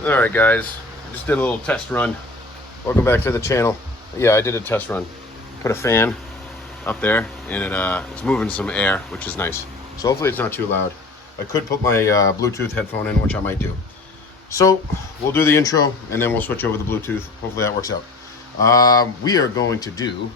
All right, guys, I just did a little test run. Welcome back to the channel. Yeah, I did a test run. Put a fan up there, and it's moving some air, which is nice. So hopefully it's not too loud. I could put my Bluetooth headphone in, which I might do. So we'll do the intro, and then we'll switch over to Bluetooth. Hopefully that works out. We are going to do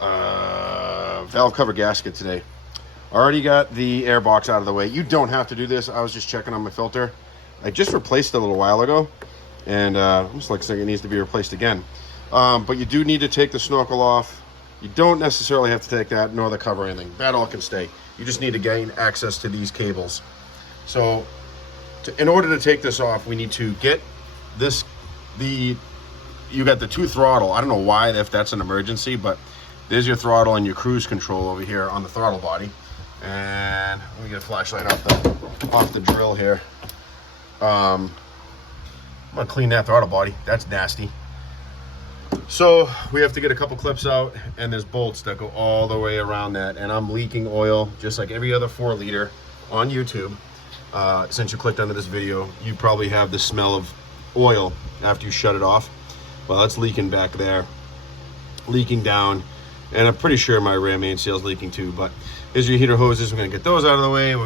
valve cover gasket today. Already got the air box out of the way. You don't have to do this. I was just checking on my filter. I just replaced it a little while ago, and looks like it needs to be replaced again. But you do need to take the snorkel off. You don't necessarily have to take that nor the cover or anything. That all can stay. You just need to gain access to these cables. So in order to take this off, we need to get this, you got the two throttle. I don't know why, if that's an emergency, but there's your throttle and your cruise control over here on the throttle body. And let me get a flashlight off the drill here. I'm gonna clean that throttle body. That's nasty. So we have to get a couple clips out, and there's bolts that go all the way around that, and I'm leaking oil just like every other 4-liter on YouTube. Since you clicked onto this video, you probably have the smell of oil after you shut it off. Well, it's leaking back there, leaking down, and I'm pretty sure my rear mainsail is leaking too. But here's your heater hoses. We're gonna get those out of the way. We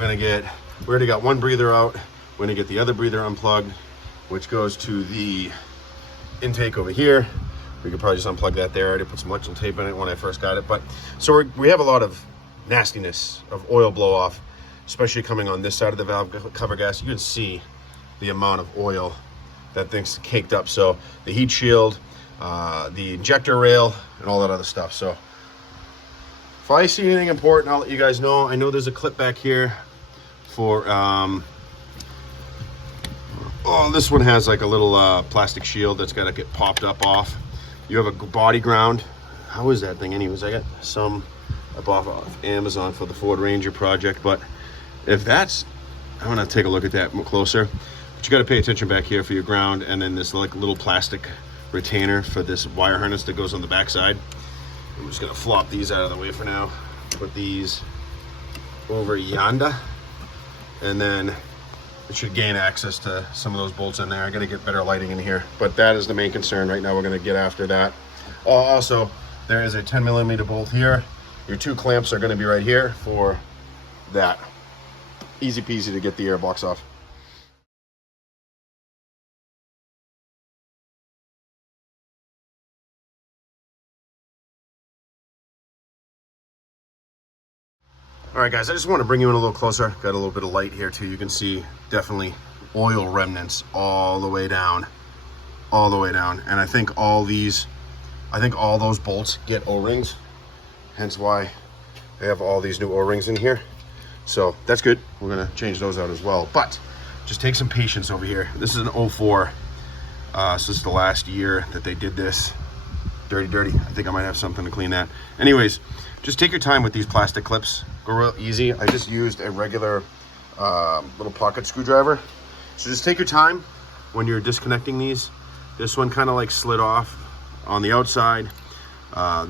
already got one breather out. We're gonna get the other breather unplugged, which goes to the intake over here. We could probably just unplug that there. I already put some electrical tape in it when I first got it. But so we have a lot of nastiness of oil blow off, especially coming on this side of the valve cover gas. You can see the amount of oil that thing's caked up. So the heat shield, the injector rail, and all that other stuff. So if I see anything important, I'll let you guys know. I know there's a clip back here for oh, this one has like a little plastic shield that's got to get popped up off. You have a body ground. How is that thing anyways? I got some I bought off Amazon for the Ford Ranger project, but if that's, I'm gonna take a look at that closer. But you got to pay attention back here for your ground, and then this like little plastic retainer for this wire harness that goes on the back side. I'm just gonna flop these out of the way for now. Put these over yonder, and then it should gain access to some of those bolts in there. I gotta get better lighting in here, but that is the main concern right now. We're gonna get after that. Also, there is a 10mm bolt here. Your two clamps are gonna be right here for that. Easy peasy to get the air box off. All right, guys, I just want to bring you in a little closer. Got a little bit of light here too. You can see definitely oil remnants all the way down, all the way down. And I think all those bolts get O-rings, hence why they have all these new O-rings in here. So that's good. We're gonna change those out as well. But just take some patience over here. This is an 04, so this is the last year that they did this. Dirty. I think I might have something to clean that. Anyways, just take your time with these plastic clips. Go real easy. I just used a regular little pocket screwdriver. So just take your time when you're disconnecting these. This one kind of like slid off on the outside.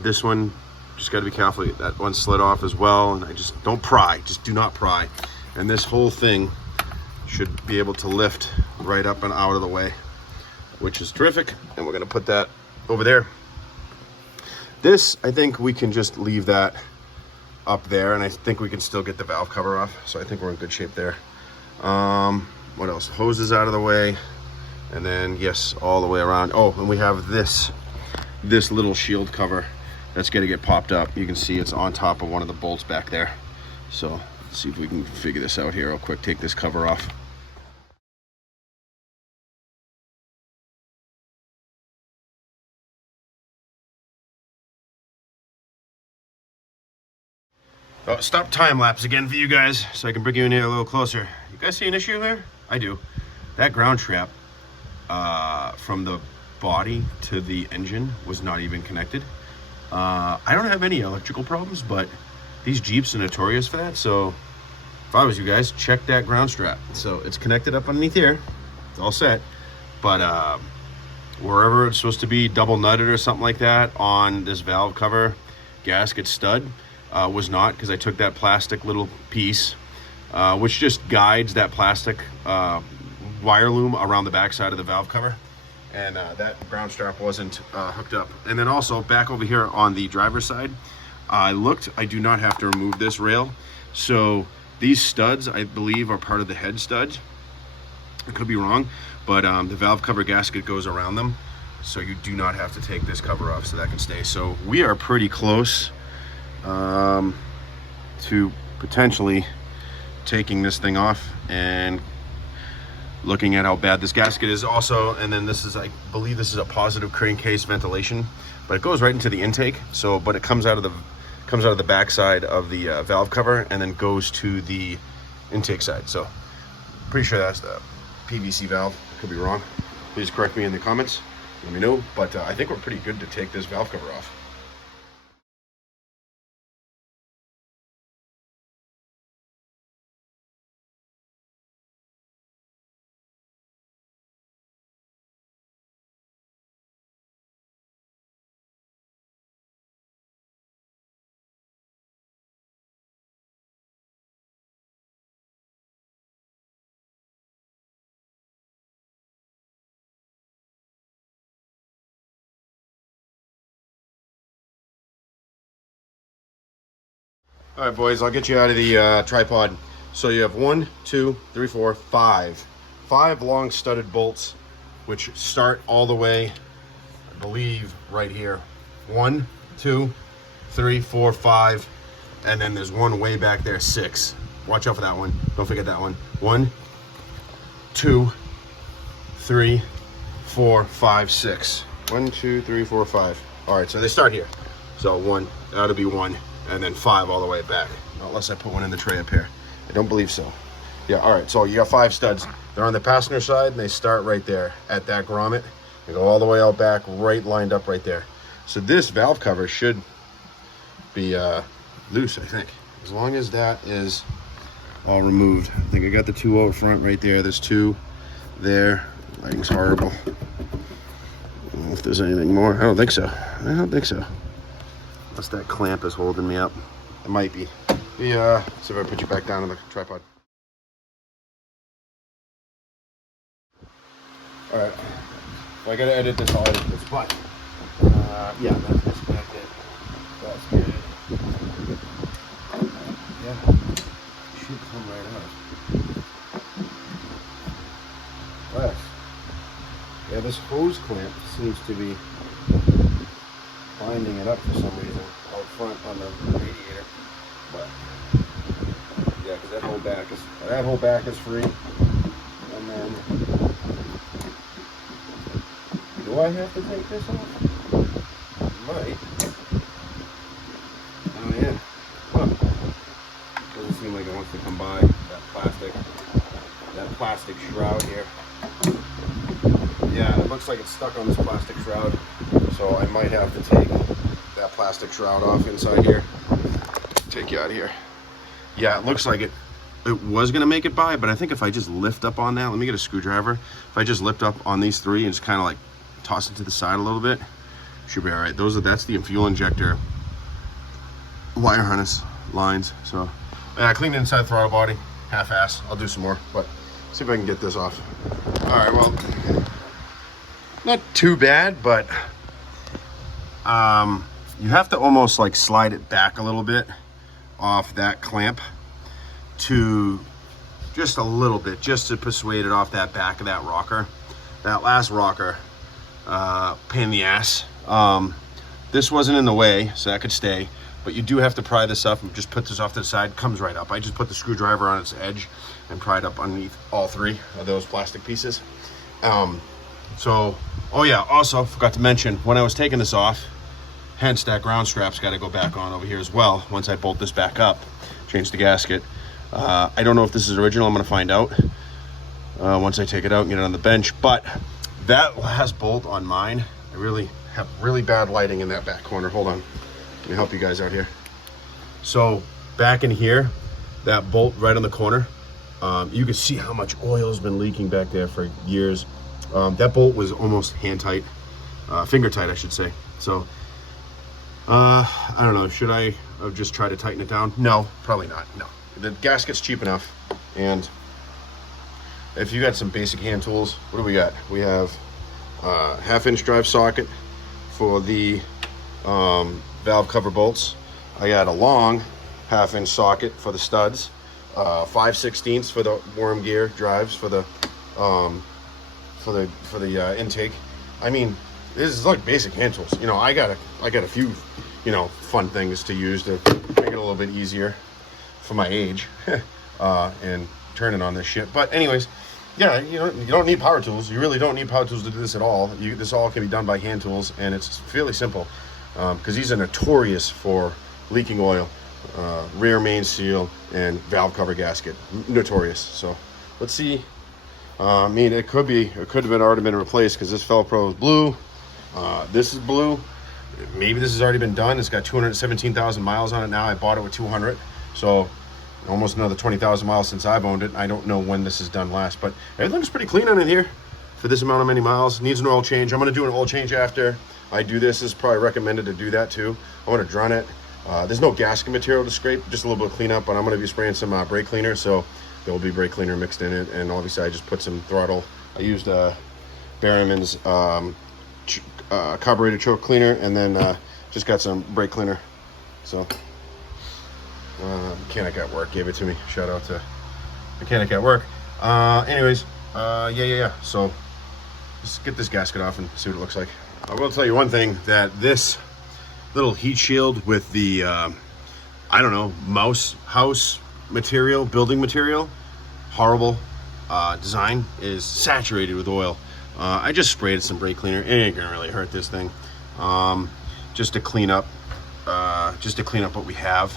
This one, just got to be careful. That one slid off as well. And I just don't pry. Just do not pry. And this whole thing should be able to lift right up and out of the way, which is terrific. And we're going to put that over there. This, I think we can just leave that up there, and I think we can still get the valve cover off. So I think we're in good shape there. What else? Hoses out of the way, and then yes, all the way around. Oh, and we have this little shield cover that's gonna get popped up. You can see it's on top of one of the bolts back there. So let's see if we can figure this out here real quick. Take this cover off. Oh, stop time lapse again for you guys so I can bring you in here a little closer. You guys see an issue here? I do. That ground strap from the body to the engine was not even connected. I don't have any electrical problems, but these Jeeps are notorious for that. So if I was you guys, check that ground strap. So it's connected up underneath here. It's all set. But wherever it's supposed to be double nutted or something like that on this valve cover gasket stud, was not, because I took that plastic little piece, which just guides that plastic wire loom around the backside of the valve cover, and that ground strap wasn't hooked up. And then also back over here on the driver's side, I do not have to remove this rail. So these studs, I believe, are part of the head studs. I could be wrong, but the valve cover gasket goes around them. So you do not have to take this cover off, so that can stay. So we are pretty close to potentially taking this thing off and looking at how bad this gasket is also. And then this is, I believe this is a positive crankcase ventilation, but it goes right into the intake. So, but it comes out of the backside of the valve cover and then goes to the intake side. So pretty sure that's the PVC valve. Could be wrong. Please correct me in the comments. Let me know. But I think we're pretty good to take this valve cover off. All right, boys, I'll get you out of the tripod. So you have 1, 2, 3, 4, 5. 5 long studded bolts, which start all the way, I believe, right here. 1, 2, 3, 4, 5, and then there's one way back there, 6. Watch out for that one. Don't forget that one. 1, 2, 3, 4, 5, 6. 1, 2, 3, 4, 5. All right, so they start here. So 1, that'll be 1. And then 5 all the way back, unless I put one in the tray up here. I don't believe so. Yeah, all right, so you got 5 studs. They're on the passenger side, and they start right there at that grommet. They go all the way out back, right lined up right there. So this valve cover should be loose, I think, as long as that is all removed. I think I got the 2 out front right there. There's 2 there. Lighting's horrible. I don't know if there's anything more. I don't think so. I don't think so. Unless that clamp is holding me up. It might be. Yeah, so if I put you back down on the tripod. All right. Well, I gotta edit this, I'll edit this, but yeah, that's disconnected. That's good. Yeah, should come right out. Last. Yeah, this hose clamp seems to be binding it up for some reason out front on the radiator, but yeah, because that whole back is free. And then, do I have to take this off? Might. Oh yeah. Huh. Doesn't seem like it wants to come by that plastic shroud here. Yeah, it looks like it's stuck on this plastic shroud. So I might have to take that plastic shroud off inside here. Take you out of here. Yeah, it looks like it was gonna make it by, but I think if I just lift up on that, let me get a screwdriver. If I just lift up on these 3 and just kind of like toss it to the side a little bit, should be all right. That's the fuel injector wire harness lines. So I cleaned the inside throttle body, half-ass. I'll do some more, but see if I can get this off. All right, well, not too bad, but you have to almost like slide it back a little bit off that clamp to just a little bit, just to persuade it off that back of that rocker. That last rocker, pain in the ass. This wasn't in the way, so that could stay, but you do have to pry this up and just put this off to the side. Comes right up. I just put the screwdriver on its edge and pried up underneath all 3 of those plastic pieces. So, oh yeah, also forgot to mention, when I was taking this off, hence that ground strap's got to go back on over here as well. Once I bolt this back up, change the gasket. I don't know if this is original. I'm going to find out once I take it out and get it on the bench. But that last bolt on mine, I really have really bad lighting in that back corner. Hold on. Let me help you guys out here. So back in here, that bolt right on the corner, you can see how much oil has been leaking back there for years. That bolt was almost hand tight, finger tight, I should say. So I don't know, should I have just tried to tighten it down? No, probably not. No, the gasket's cheap enough, and if you got some basic hand tools, what do we got? We have 1/2-inch drive socket for the valve cover bolts. I got a long 1/2-inch socket for the studs, 5/16 for the worm gear drives for the intake. I mean, this is like basic hand tools. You know, I got a few, you know, fun things to use to make it a little bit easier for my age and turning on this shit. But anyways, yeah, you don't need power tools. You really don't need power tools to do this at all. This all can be done by hand tools, and it's fairly simple because these are notorious for leaking oil, rear main seal, and valve cover gasket. Notorious. So let's see. I mean, it could have already been replaced because this Velcro is blue. This is blue. Maybe this has already been done. It's got 217,000 miles on it now. I bought it with 200, so almost another 20,000 miles since I've owned it. I don't know when this is done last, but everything's pretty clean on it here for this amount of many miles. Needs an oil change. I'm going to do an oil change after I do this. It's probably recommended to do that too. I want to drone it. There's no gasket material to scrape, just a little bit of cleanup, but I'm going to be spraying some brake cleaner, so there will be brake cleaner mixed in it. And obviously I just put some throttle. I used Berryman's carburetor choke cleaner, and then just got some brake cleaner. So mechanic at work gave it to me. Shout out to mechanic at work. Anyways, yeah. So let's get this gasket off and see what it looks like. I will tell you one thing, that this little heat shield with the I don't know, mouse house material, building material, horrible design, is saturated with oil. I just sprayed some brake cleaner. It ain't gonna really hurt this thing. Just to clean up what we have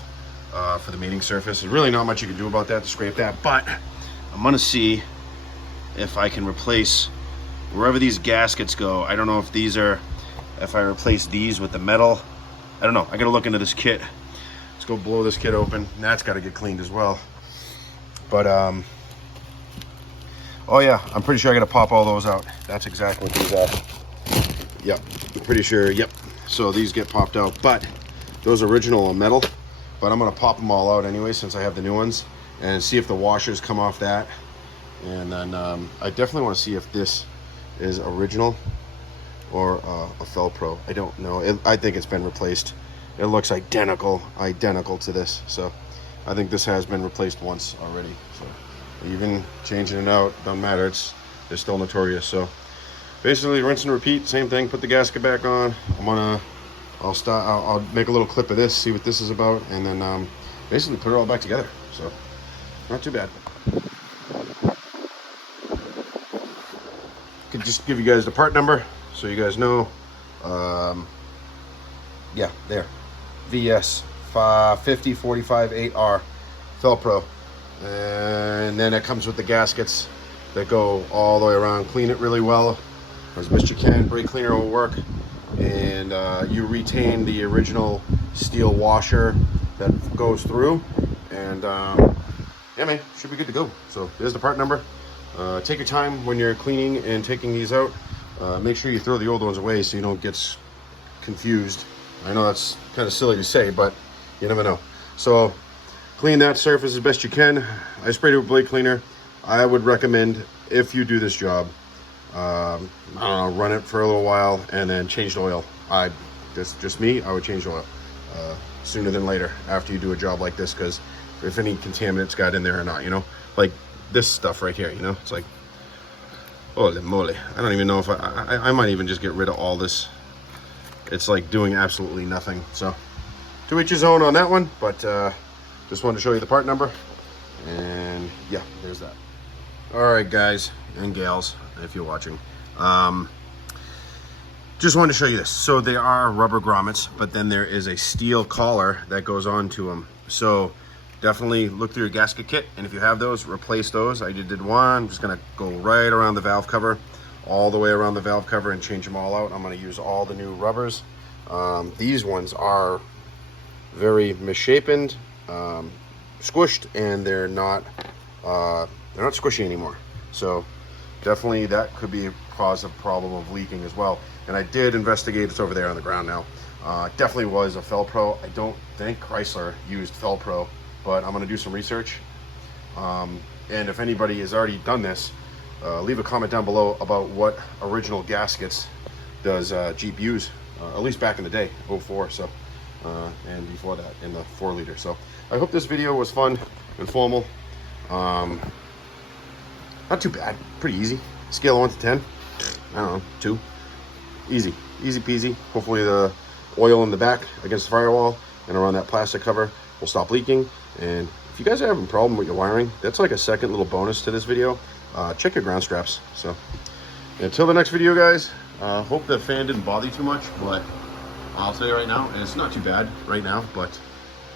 for the mating surface. There's really not much you can do about that to scrape that, but I'm gonna see if I can replace wherever these gaskets go. I don't know if I replace these with the metal. I don't know. I gotta look into this kit. Let's go blow this kit open. That's gotta get cleaned as well. But oh yeah, I'm pretty sure I gotta pop all those out. That's exactly what these are. Yep, I'm pretty sure, yep. So these get popped out, but those original are metal, but I'm gonna pop them all out anyway since I have the new ones, and see if the washers come off that. And then I definitely wanna see if this is original or a Velcro. I don't know. I think it's been replaced. It looks identical to this. So I think this has been replaced once already. So even changing it out, don't matter. They're still notorious. So basically rinse and repeat, same thing. Put the gasket back on. I'll make a little clip of this, see what this is about, and then basically put it all back together. So not too bad. Could just give you guys the part number so you guys know. Yeah, there. VS 50458R Velcro. And then it comes with the gaskets that go all the way around. Clean it really well as best you can. Brake cleaner will work, and you retain the original steel washer that goes through, and yeah man, should be good to go. So there's the part number. Take your time when you're cleaning and taking these out. Make sure you throw the old ones away so you don't get confused. I know that's kind of silly to say, but you never know. So clean that surface as best you can. I sprayed it with blade cleaner. I would recommend, if you do this job, I don't know, run it for a little while and then change the oil. That's just me. I would change the oil sooner than later after you do a job like this, because if any contaminants got in there or not, you know, like this stuff right here, you know, it's like, holy moly. I don't even know if I might even just get rid of all this. It's like doing absolutely nothing. So to each his own on that one, but just wanted to show you the part number, and yeah, there's that. All right, guys and gals, if you're watching, just wanted to show you this. So they are rubber grommets, but then there is a steel collar that goes on to them. So definitely look through your gasket kit, and if you have those, replace those. I did one. I'm just gonna go right around the valve cover, all the way around the valve cover, and change them all out. I'm gonna use all the new rubbers. These ones are very misshapen, squished, and they're not squishy anymore. So definitely that could be a cause of problem of leaking as well. And I did investigate. It's over there on the ground now. Definitely was a Velcro. I don't think Chrysler used Velcro, but I'm going to do some research. And if anybody has already done this, leave a comment down below about what original gaskets does Jeep use, at least back in the day, '04, so and before that in the 4-liter. So I hope this video was fun, informal, not too bad, pretty easy. Scale of 1 to 10, I don't know, 2. Easy peasy. Hopefully the oil in the back against the firewall and around that plastic cover will stop leaking. And if you guys are having a problem with your wiring, that's like a second little bonus to this video. Check your ground straps. So until the next video, guys, hope the fan didn't bother you too much, but I'll tell you right now, and it's not too bad right now, but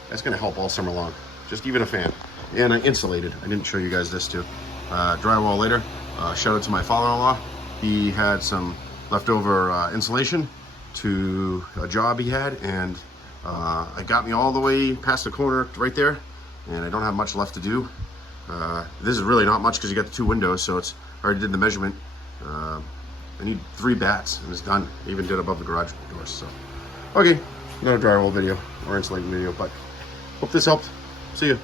that's going to help all summer long. Just even a fan. And I insulated. I didn't show you guys this too. Drywall later. Shout out to my father-in-law. He had some leftover insulation to a job he had, and it got me all the way past the corner right there, and I don't have much left to do. This is really not much because you got the 2 windows, so it's I already did the measurement. I need 3 bats and it's done. I even did above the garage doors. So okay, not a drywall video or insulating video, but hope this helped. See you.